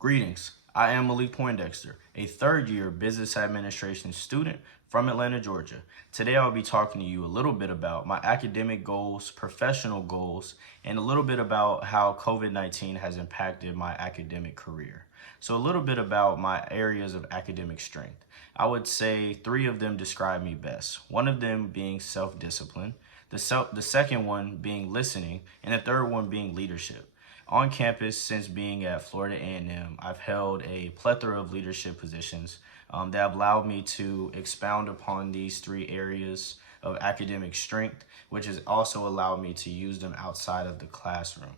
Greetings, I am Malik Poindexter, a third-year business administration student from Atlanta, Georgia. Today I'll be talking to you a little bit about my academic goals, professional goals, and a little bit about how COVID-19 has impacted my academic career. So a little bit about my areas of academic strength. I would say three of them describe me best. One of them being self-discipline, the second one being listening, and the third one being leadership. On campus, since being at Florida A&M, I've held a plethora of leadership positions that have allowed me to expound upon these three areas of academic strength, which has also allowed me to use them outside of the classroom.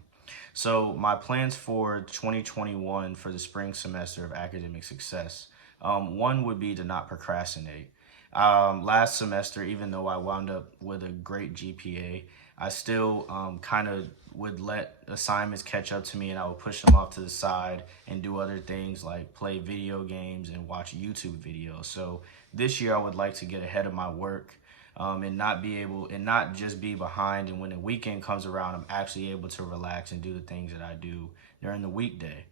So my plans for 2021 for the spring semester of academic success, one would be to not procrastinate. Last semester, even though I wound up with a great GPA, I still kind of would let assignments catch up to me, and I would push them off to the side and do other things like play video games and watch YouTube videos. So this year I would like to get ahead of my work and not just be behind, and when the weekend comes around, I'm actually able to relax and do the things that I do during the weekday.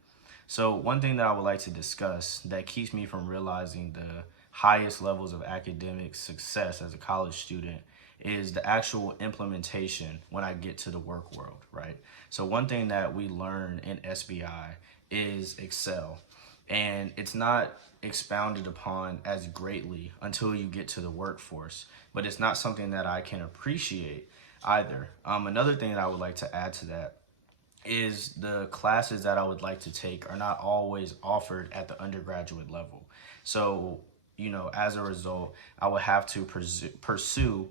So one thing that I would like to discuss that keeps me from realizing the highest levels of academic success as a college student is the actual implementation when I get to the work world, right? So one thing that we learn in SBI is Excel, and it's not expounded upon as greatly until you get to the workforce, but it's not something that I can appreciate either. Another thing that I would like to add to that is the classes that I would like to take are not always offered at the undergraduate level. So, as a result, I would have to pursue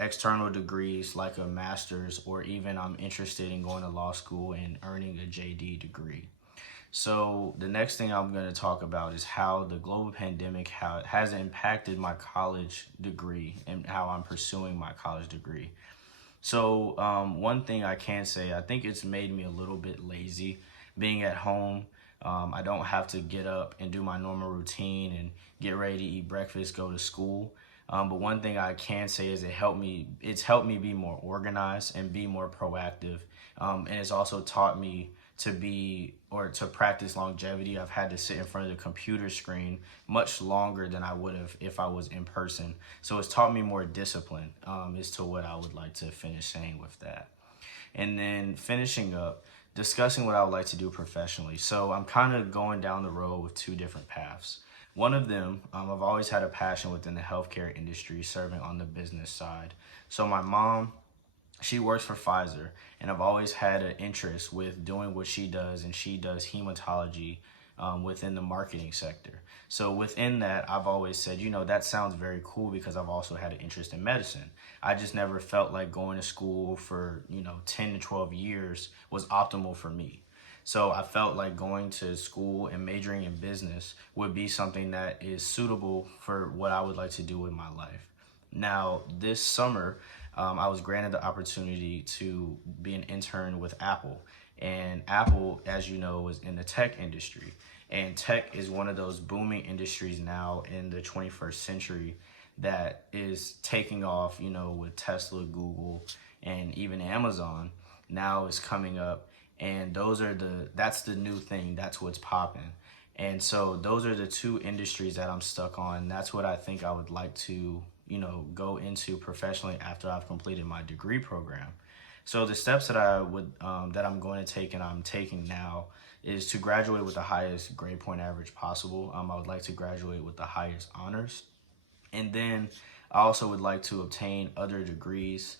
external degrees like a master's, or even I'm interested in going to law school and earning a JD degree. So the next thing I'm going to talk about is how the global pandemic has impacted my college degree and how I'm pursuing my college degree. So one thing I can say, I think it's made me a little bit lazy being at home. I don't have to get up and do my normal routine and get ready to eat breakfast, go to school. But one thing I can say is it's helped me be more organized and be more proactive. And it's also taught me to practice longevity. I've had to sit in front of the computer screen much longer than I would have if I was in person. So it's taught me more discipline as to what I would like to finish saying with that. And then finishing up, discussing what I would like to do professionally. So I'm kind of going down the road with two different paths. One of them, I've always had a passion within the healthcare industry, serving on the business side. So my mom, she works for Pfizer, and I've always had an interest with doing what she does, and she does hematology within the marketing sector. So within that, I've always said, that sounds very cool, because I've also had an interest in medicine. I just never felt like going to school for, 10 to 12 years was optimal for me. So I felt like going to school and majoring in business would be something that is suitable for what I would like to do with my life. Now, this summer, I was granted the opportunity to be an intern with Apple. And Apple, as you know, is in the tech industry. And tech is one of those booming industries now in the 21st century that is taking off, with Tesla, Google, and even Amazon now is coming up. And that's the new thing. That's what's popping. And so those are the two industries that I'm stuck on. That's what I think I would like to, go into professionally after I've completed my degree program. So the steps that I'm going to take, and I'm taking now, is to graduate with the highest grade point average possible. I would like to graduate with the highest honors. And then I also would like to obtain other degrees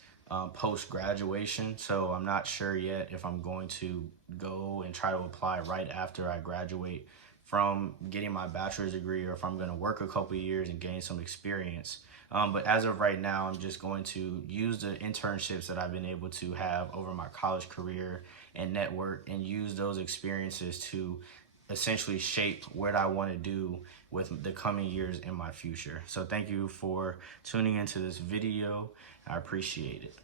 post-graduation. So I'm not sure yet if I'm going to go and try to apply right after I graduate from getting my bachelor's degree, or if I'm going to work a couple of years and gain some experience. But as of right now, I'm just going to use the internships that I've been able to have over my college career and network, and use those experiences to essentially shape what I want to do with the coming years in my future. So thank you for tuning into this video. I appreciate it.